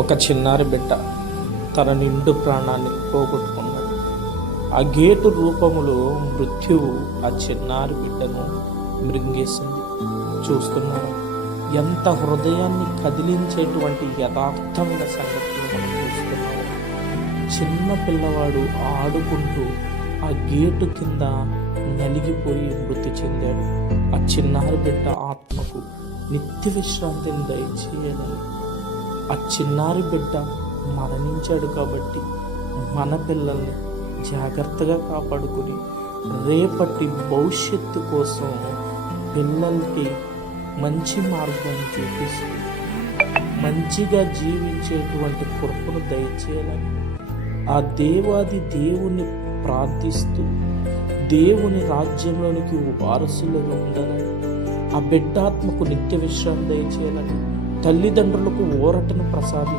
ఒక చిన్నారి బిడ్డ తన నిండు ప్రాణాన్ని పోగొట్టుకున్నాడు. ఆ గేటు రూపములో మృత్యువు ఆ చిన్నారి బిడ్డను మృంగేసింది. చూస్తున్నారా, ఎంత హృదయాన్ని కదిలించేటువంటి యథార్థమైన సంగతులు మనం చూస్తున్నాము. చిన్న పిల్లవాడు ఆడుకుంటూ ఆ గేటు కింద నలిగిపోయి మృతి చెందాడు. ఆ చిన్నారి బిడ్డ ఆత్మకు నిత్య విశ్రాంతిని దయచేయాలని ఆ చిన్నారి బిడ్డ మరణించాడు. కాబట్టి మన పిల్లల్ని జాగ్రత్తగా కాపాడుకుని రేపటి భవిష్యత్తు కోసం పిల్లలకి మంచి మార్గాన్ని చూపిస్తూ మంచిగా జీవించేటువంటి కృపను దయచేయాలని ఆ దేవాది దేవుని ప్రార్థిస్తూ దేవుని రాజ్యంలోనికి వారసులుగా ఉండాలని ఆ బిడ్డాత్మకు నిత్య విశ్రాంతి దయచేయాలని తల్లిదండ్రులకు ఊరటను ప్రసాదించాలని